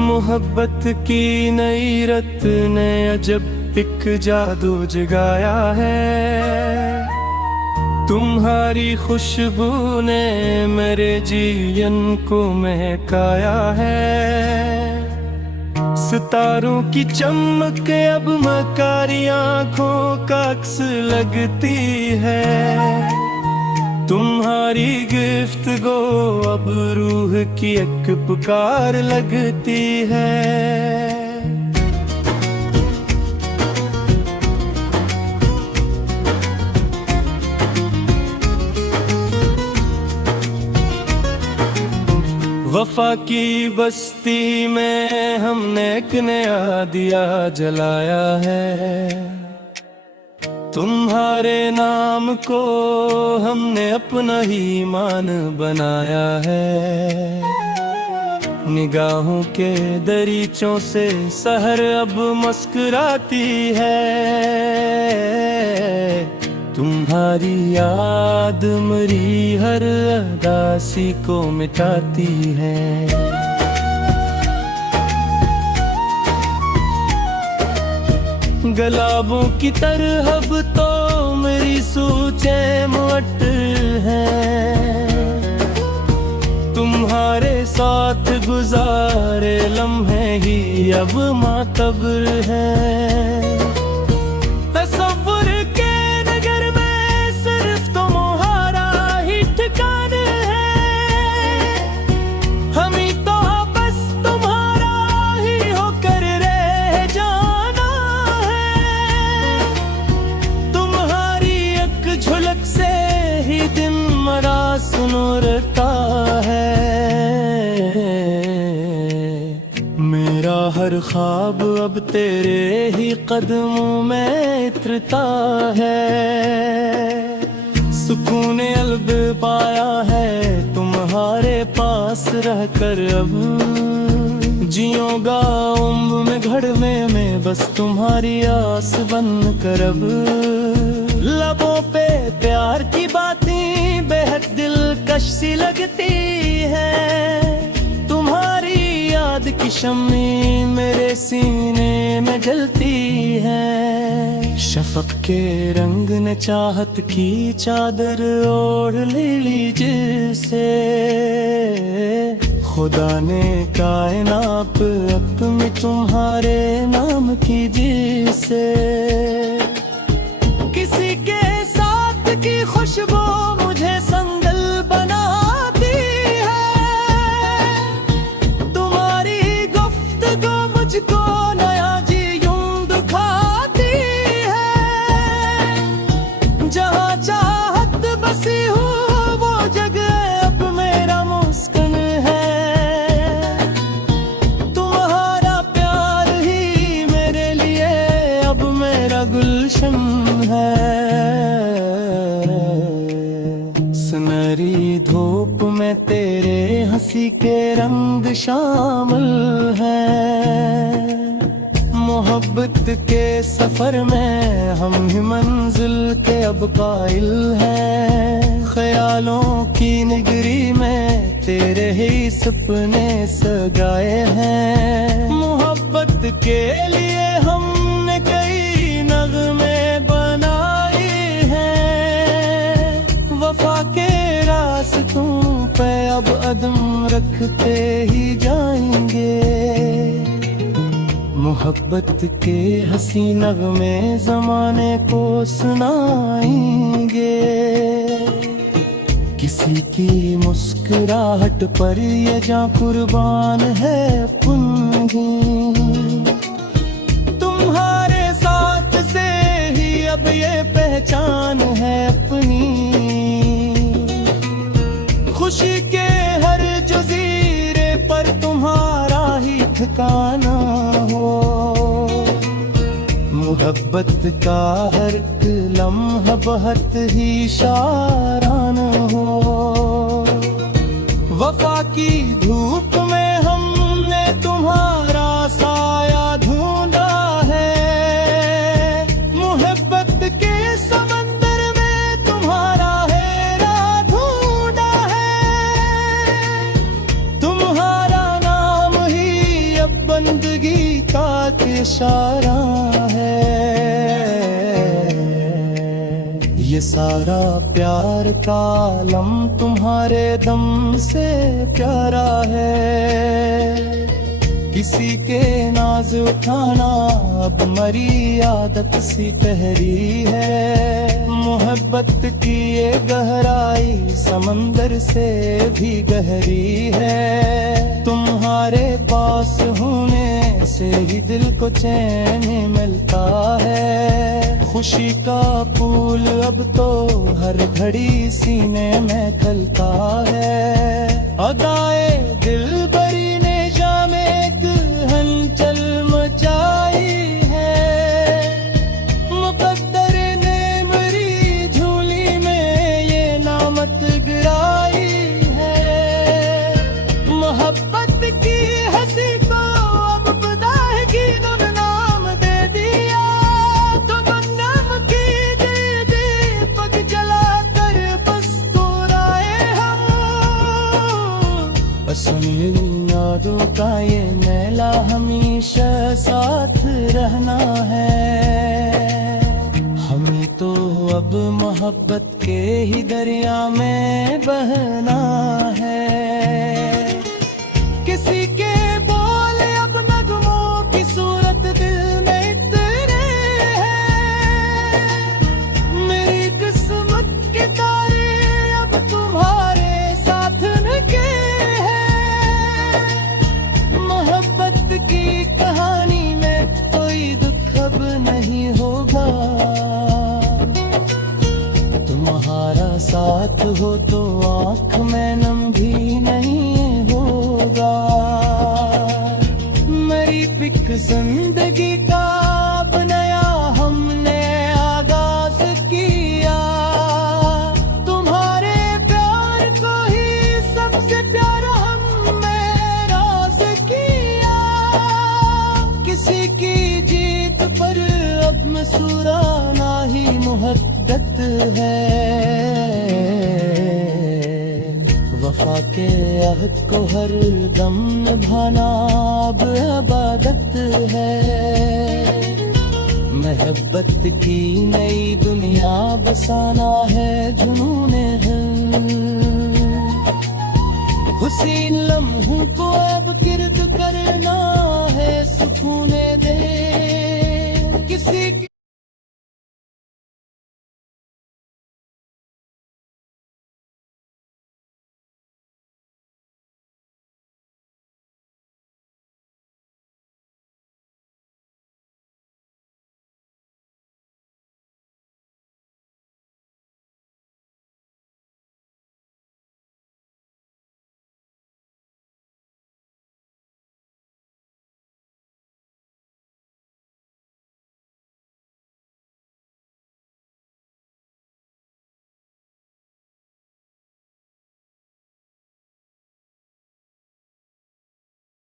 मोहब्बत की नई रत ने अजब एक जादू जगाया है। तुम्हारी खुशबू ने मेरे जीवन को महकाया है। सितारों की चमक अब मकारी आँखों का अक्स लगती है। तुम्हारी गिफ्ट गो अब रूह की एक पुकार लगती है। वफा की बस्ती में हमने एक नया दिया जलाया है। तुम्हारे नाम को हमने अपना ही मान बनाया है। निगाहों के दरीचों से सहर अब मुस्कुराती है। तुम्हारी याद मेरी हर उदासी को मिटाती है। गुलाबों की तरह अब तो मेरी सोचें मुअत्तल हैं। तुम्हारे साथ गुजारे लम्हे ही अब मातबर हैं। तस्वुर के नगर में सिर्फ तुम्हारा ही ठिकाना है। हम ही तो बस तुम्हारा ही होकर रह जाना है। तुम्हारी एक झलक से ही दिन मरा सुनूरता है। मेरा हर ख्वाब अब तेरे ही कदमों में इतरता है। सुकून अल्ब पाया है तुम्हारे पास रहकर। अब जियोगा उम्र में घड़वे में बस तुम्हारी आस बन कर। अब लबों पे प्यार की बातें बेहद दिलकश सी लगती है। तुम्हारी याद की शम्मी मेरे सीने में जलती है। शफक के रंग ने चाहत की चादर ओढ़ ली जिसे। खुदा ने कायनात अपनी तुम्हारे नाम की जिसे। किसी के साथ की खुशबू मुझे संगल बनाती है। तुम्हारी गुफ्तगू मुझको नया जीवन दिखाती है। जहाँ चाहत बसी हो वो जगह अब मेरा मुस्कान है। तुम्हारा प्यार ही मेरे लिए अब मेरा गुलशन है। सुनहरी धूप में तेरे हंसी के रंग शामिल हैं। मोहब्बत के सफर में हम ही मंजिल के अब कायल हैं। ख्यालों की निगरी में तेरे ही सपने सजाए हैं। मोहब्बत के लिए हमने कई नगमे बनाए हैं। वफा के रास्तों पे अब कदम रखते ही जाएंगे। मोहब्बत के हसी नगमे ज़माने को सुनाएंगे। किसी की मुस्कुराहट पर ये जान कुर्बान है अपनी। तुम्हारे साथ से ही अब ये पहचान है अपनी। खुशी के हर जजीरे पर तुम्हारा ही ठिकाना हो। मोहब्बत का हर लम्हा बहुत ही शाराना हो। वफा की धूप में हमने तुम्हारा साया ढूंढा है। मोहब्बत के समंदर में तुम्हारा हेरा ढूंढा है। तुम्हारा नाम ही अब ये सारा प्यार का आलम तुम्हारे दम से प्यारा है। किसी के नाज उठाना अब मरी आदत सी ठहरी है। मोहब्बत की ये गहराई समंदर से भी गहरी है। तुम्हारे पास होने से ही दिल को चैन मिलता है। खुशी का फूल अब तो हर घड़ी सीने में खिलता है। अदाए दिल बरी ने जाम एक हलचल मचाई है। मुकद्दर ने मेरी झोली में ये नामत गिराई है। मोहब्बत की हंसी को अब बदायगी तुम नाम दे दिया। तुम नाम की दीपक जला कर बस कोराए हम। सुनील यादों का ये मेला हमेशा साथ रहना है। हमें तो अब मोहब्बत के ही दरिया में बहना है। किसी के बोल अब नगमों की सूरत दिल में इतने हैं। मेरी किस्मत के तारे अब तुम्हारे साथ निके हैं। मोहब्बत की कहानी में कोई दुख अब नहीं होगा। तुम्हारा साथ हो तो आँख में नम भी नहीं होगा। मेरी पिक जिंदगी का अब नया हमने आगाज किया। तुम्हारे प्यार को ही सबसे प्यारा हमने राज किया। किसी की जीत पर अब मुस्कुराना ही मुहब्बत है। वफा के अहद को हर दम निभाना अब इबादत है। मोहब्बत की नई दुनिया बसाना है जुनूने है। हुसीन लम्हों को अब किर्द करना है सुकूने दे। किसी